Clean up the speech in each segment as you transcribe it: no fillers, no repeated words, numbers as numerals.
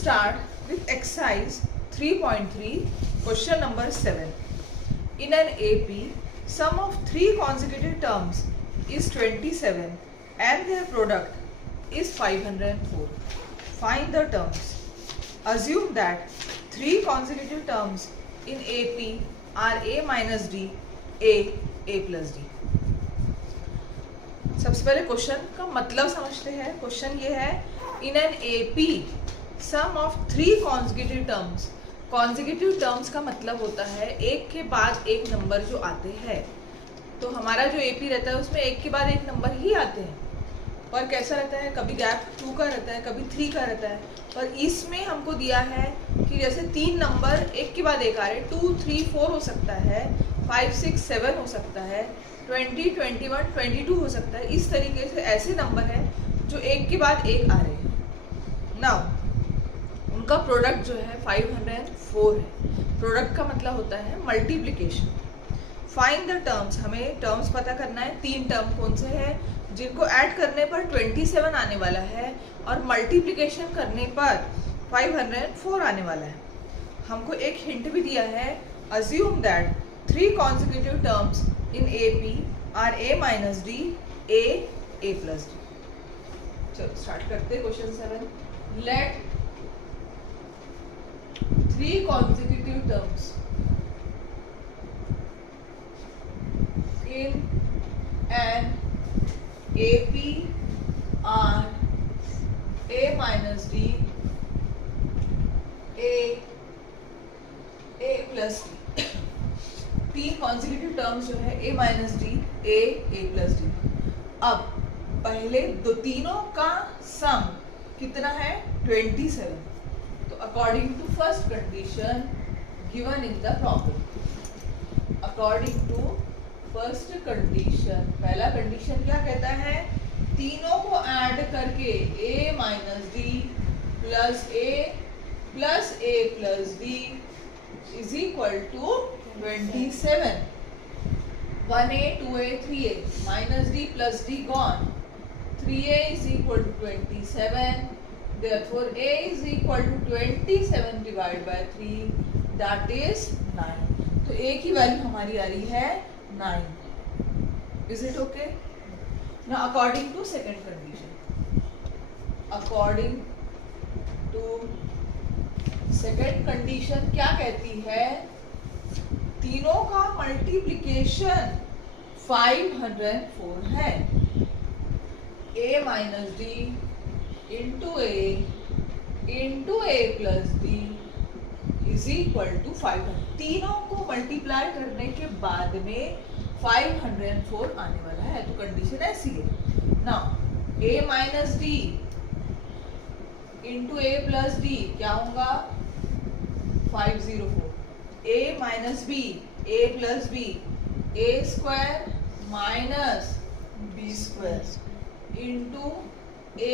start with exercise 3.3, question number 7. In an AP, sum of three consecutive terms is 27 and their product is 504. Find the terms. Assume that three consecutive terms in AP are A minus D, A plus D. सबसे पहले question का मतलब समझते हैं. Question ये है, in an AP some of three consecutive terms. Consecutive terms का मतलब होता है एक के बाद एक नंबर जो आते हैं. तो हमारा जो एपी रहता है उसमें एक के बाद एक नंबर ही आते हैं. और कैसा रहता है, कभी गैप 2 का रहता है, कभी 3 का रहता है. और इसमें हमको दिया है कि जैसे 3 नंबर एक के बाद एक आ रहे, 2, 3, 4 हो सकता है, 5, 6, 7 हो सकता है, 20, 21, 22 हो सकता है. इस तरीके से ऐसे नंबर हैं जो एक के बाद एक आ रहे हैं. नाउ उनका प्रोडक्ट जो है 504 है. प्रोडक्ट का मतलब होता है मल्टीप्लिकेशन. Find the terms. हमें टर्म्स पता करना है. 3 टर्म कौन से हैं जिनको ऐड करने पर 27 आने वाला है और मल्टीप्लिकेशन करने पर 504 आने वाला है. हमको एक हिंट भी दिया है. Assume that 3 consecutive terms in AP are A minus D, A plus D. चलो स्टार्ट करते हैं question 7. Let 3 consecutive terms in an AP are A minus D, A plus D. 3 consecutive terms जो है A minus D, A plus D. अब पहले तीनों का sum कितना है, 27. तो according to first condition given in the problem, according to first condition, पहला कंडीशन क्या कहता है, तीनों को ऐड करके A minus D plus A plus D is equal to 27. 1a, 2a, 3a, minus d plus d gone. 3a is equal to 27. Therefore, a is equal to 27 divided by 3. That is 9. तो a की value हमारी आ रही है 9. Is it okay? Now, according to second condition. According to second condition क्या कहती है, तीनों का मल्टीप्लिकेशन 504 है. A minus D into A plus D is equal to 500. तीनों को मल्टीप्लाई करने के बाद में 504 आने वाला है. तो कंडीशन ऐसी है. Now A minus D into A plus D क्या होगा, 504. A minus B, A plus B, A square minus B square into A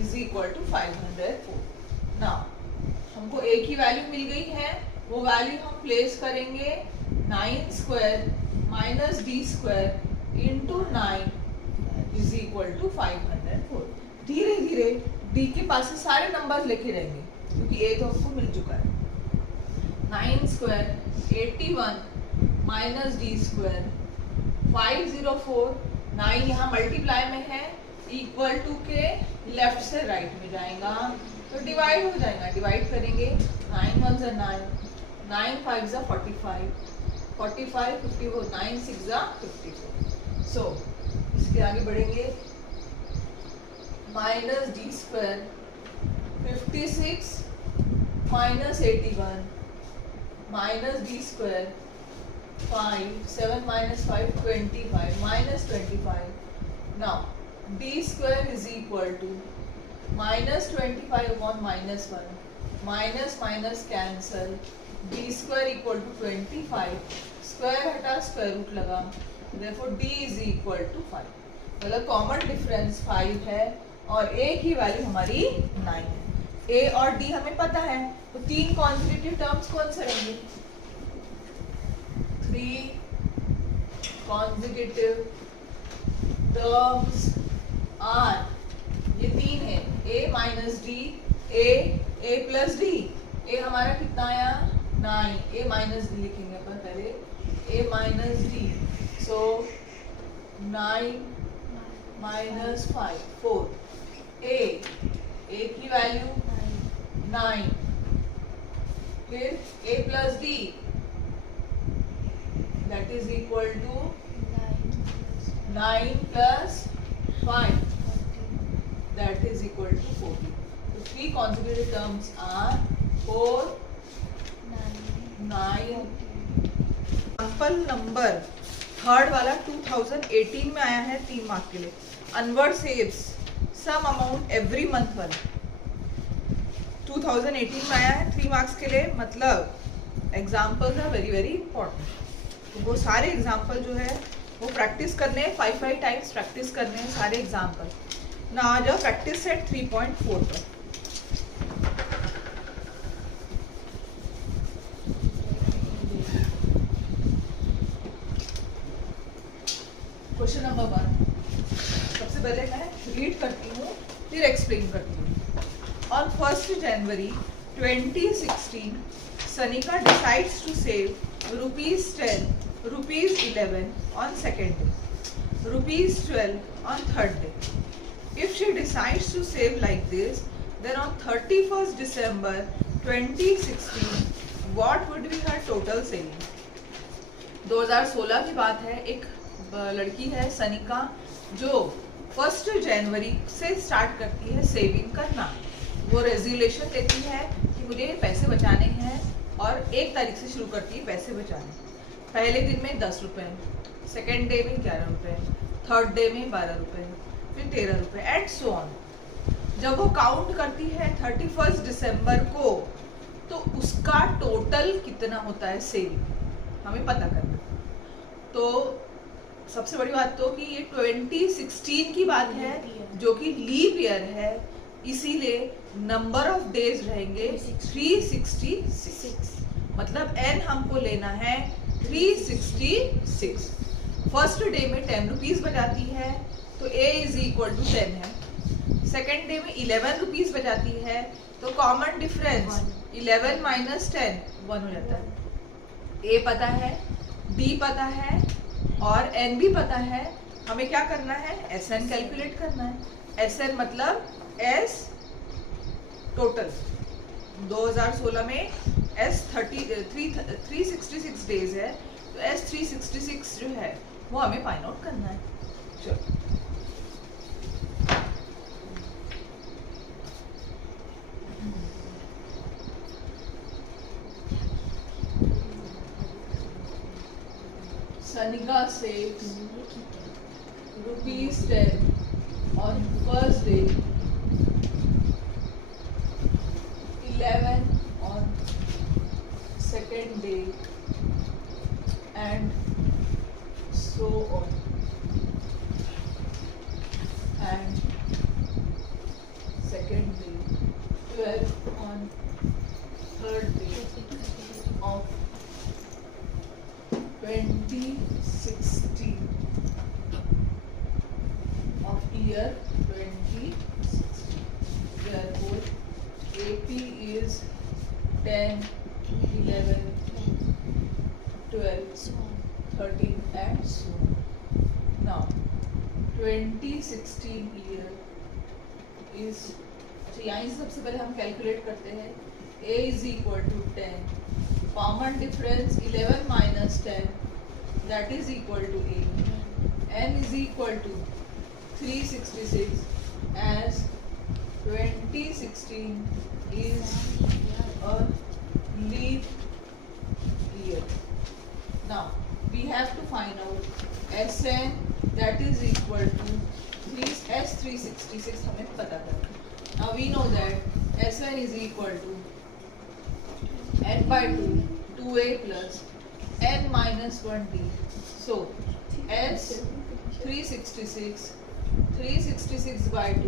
is equal to 504. Now हमको A की वैल्यू मिल गई है. वो वैल्यू हम प्लेस करेंगे 9 square minus D square into 9 is equal to 504. धीरे धीरे D के पास से सारे नंबर लेके रहेंगे क्योंकि A तो हमको मिल चुका है. 9 स्क्वायर 81 माइनस डी स्क्वायर 504. 9 यहाँ मल्टीप्लाई में है, इक्वल टू के लेफ्ट से राइट में जाएगा तो डिवाइड हो जाएगा. डिवाइड करेंगे 9 1 जा 9, 9 5 जा 45, 45 54, 9 6 जा 54. सो इसके आगे बढ़ेंगे. Minus D square 56 minus 81 minus D square 5, 7 minus 5 25 minus 25. Now D square is equal to minus 25 upon minus 1, minus minus cancel, D square equal to 25, square हटा स्क्वायर रूट लगा, therefore D is equal to 5. मतलब common difference 5 है और ए की value हमारी 9 है. ए और D हमें पता है. तो 3 कॉन्जिक्यूटिव टर्म्स कौन से रहेंगे, 3 कॉन्जिक्यूटिव टर्म्स आर, ये 3 है, A minus D A plus D, A हमारा कितना आया 9, ए माइनस डी लिखेंगे अपन पहले, A minus D, so 9 minus 5 4, A की वैल्यू 9, फिर A plus D that is equal to 9 plus 5 that is equal to 40. The three consecutive terms are 4, 9. Example number third वाला 2018 में आया है 3 मार्क के लिए. Anwar saves some amount every month वाला 2018 में आया है 3 मार्क्स के लिए. मतलब examples are very very important. तो वो सारे एग्जाम्पल जो है वो प्रैक्टिस करने हैं, 5 टाइम्स प्रैक्टिस करने हैं सारे एग्जाम्पल. ना आ जाओ प्रैक्टिस सेट 3.4 पर. Question number 1. सबसे पहले मैं रीड करती हूँ फिर एक्सप्लेन करती हूँ. On 1st January 2016 Sanika decides to save ₹10, ₹11 on 2nd day, ₹12 on 3rd day. If she decides to save like this, then on 31st December 2016, what would be her total saving? 2016 की बात है. एक लड़की है सनिका जो 1 जनवरी से स्टार्ट करती है सेविंग करना. वो रेजोल्यूशन लेती है कि मुझे पैसे बचाने हैं और 1 तारीख से शुरू करती है पैसे बचाने. पहले दिन में 10 रुपये, सेकेंड डे में 11 रुपये, थर्ड डे में 12 रुपये, फिर 13 रुपये एंड सो ऑन. जब वो काउंट करती है 31 दिसंबर को, तो उसका टोटल कितना होता है सेविंग हमें पता करना. तो सबसे बड़ी बात तो कि ये 2016 की बात है जो कि लीप ईयर है, इसीलिए नंबर ऑफ डेज रहेंगे 366. मतलब n हमको लेना है 366. फर्स्ट डे में 10 रुपीज बचाती है तो a इज इक्वल टू 10 है. सेकेंड डे में 11 रुपीज बचाती है तो कॉमन डिफरेंस 11 माइनस 10 1 हो जाता है. a पता है, d पता है और n भी पता है. हमें क्या करना है, SN कैलकुलेट करना है. SN मतलब S टोटल. 2016 में S 366 डेज है तो S 366 जो है वो हमें फाइंड आउट करना है. चलो Sanika saves ₹10 on first day, 11 on second day, and so on. And second day, 12 on third day of 2016 of year 2016. Therefore, AP is 10, 11, 12, 13 and so on. Now, 2016 year is, अच्छा यहाँ से सबसे पहले हम calculate करते हैं. A is equal to 10. Common difference 11 minus 10 that is equal to A. N is equal to 366 as 2016 is a leap year. Now we have to find out SN that is equal to S366 हमें पता करना. Now we know that SN is equal to n by 2, 2a plus n minus 1d. So S 366, 366 by 2,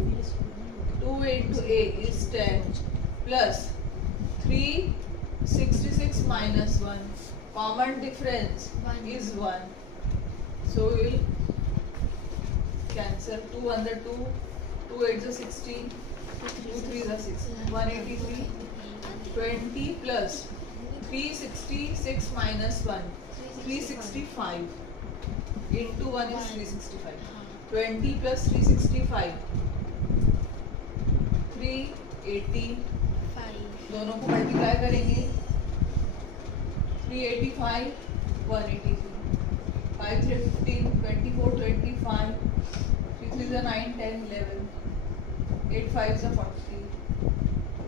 2 into a is 10 plus 366 minus 1, common difference is 1. So we will cancel 2 under 2, 2 8 is 16, 2 3 6, 183, 20 plus 366 minus 1, 365, into 1 is 365, 20 plus 365, 385, दोनों को multiply करेंगे, 385, 183, 5 3 15, 24 25, 3 3 9 10 11, 8 5 40,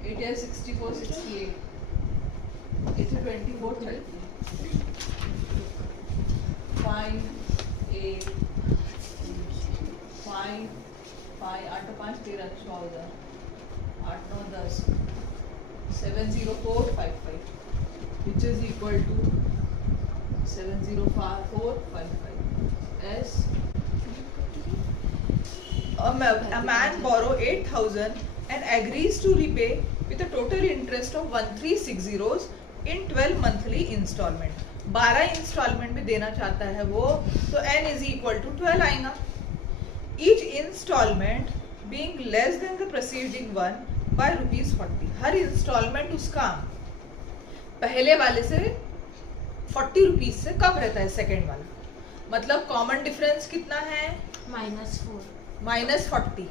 8 64 68, 8 24 30, 5 8 5 5 8 5 13 14, 8 9 10, 70455, which is equal to 70455. S. A man borrow 8,000 and agrees to repay with a total interest of 1360 in 12 monthly installment. 12 instalment में देना चाहता है वो, तो n is equal to 12 आएगा. Each installment being less than the preceding one by ₹40. हर instalment उसका पहले वाले से 40 रुपीज से कम रहता है, सेकेंड वाला. मतलब कॉमन डिफरेंस कितना है? -4 -40.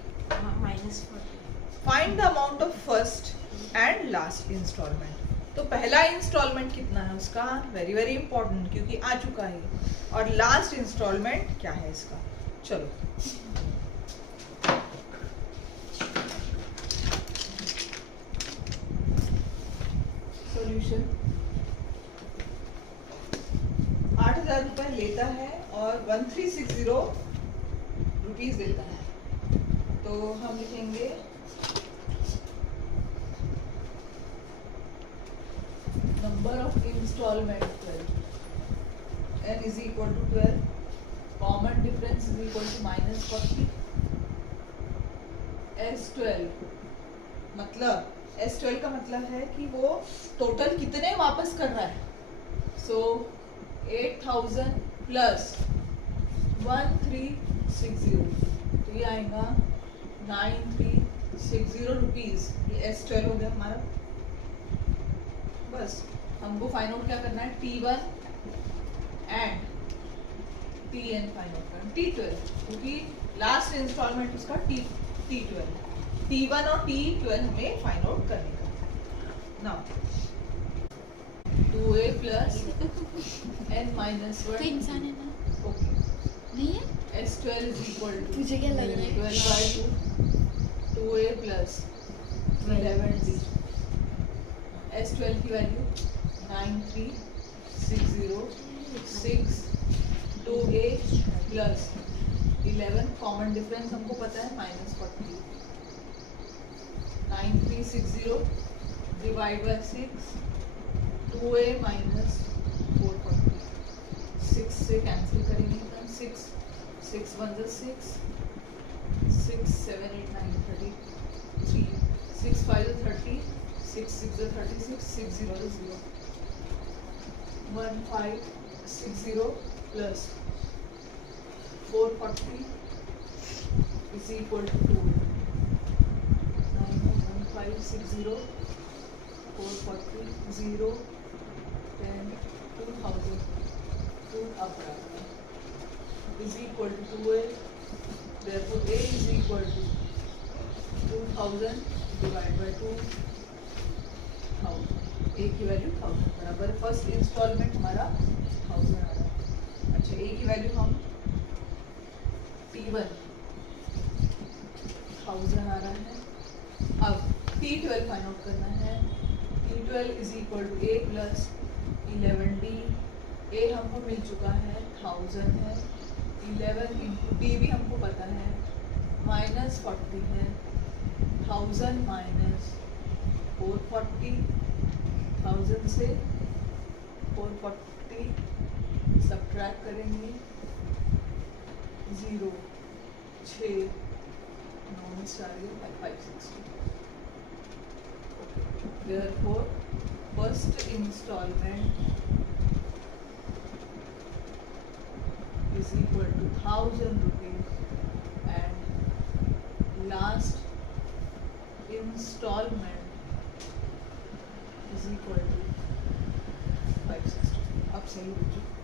Find the amount of first and last instalment. तो पहला इंस्टॉलमेंट कितना है उसका? वेरी वेरी इंपॉर्टेंट, क्योंकि आ चुका है. और लास्ट इंस्टॉलमेंट क्या है इसका? चलो सॉल्यूशन. 8,000 रुपए लेता है और 1360 रुपीज देता है. तो हम लिखेंगे number of instalment 12, n is equal to 12, common difference is equal to -40. S12 मतलब S12 का मतलब है कि वो टोटल कितने वापस कर रहा है. सो 8,000 प्लस 1360, तो ये आएगा 9360 रुपीज. ये S12 हो गया हमारा. बस हमको फाइंड आउट क्या करना है? T1 and Tn find out करना. T12 क्योंकि लास्ट इंस्टॉलमेंट उसका T12, T1 और T12 हमें फाइंड आउट करने का. Now 2a plus n minus 1. तो इंसान है ना? ओके. नहीं है? S12 is equal to तुझे क्या लग रहा है? 12 by 2, 2a plus 11d. S12 की value 9360, 2a plus 11, common difference हमको पता है -40. 9360 डिवाइड बाय 6, 2a minus 440. 6 से कैंसिल करेंगे. 6 6 1 6, 6 7 8 9 33, 6 5 30, 6 6 36, 6 0 0, 1560 plus 440 is equal to 2. 1560 440 0 10 2000 2 up is equal to 2a. Therefore a is equal to 2000 divided by 2000. a की value 1000 बराबर first instalment हमारा 1000 आ रहा है. अच्छा, a की वैल्यू हम T1 1000 आ रहा है. अब T12 फाइंड आउट करना है. T12 is equal to a plus 11d. a हमको मिल चुका है 1000 है. 11 इंटू d भी हमको पता है -40 है. 1000 माइनस 440, 1000 से 440 सब्ट्रैक्ट करेंगे. 0 6 9 560. Therefore, first installment is equal to 1000 rupees and last instalment is equal to 560। अब सही बच्चों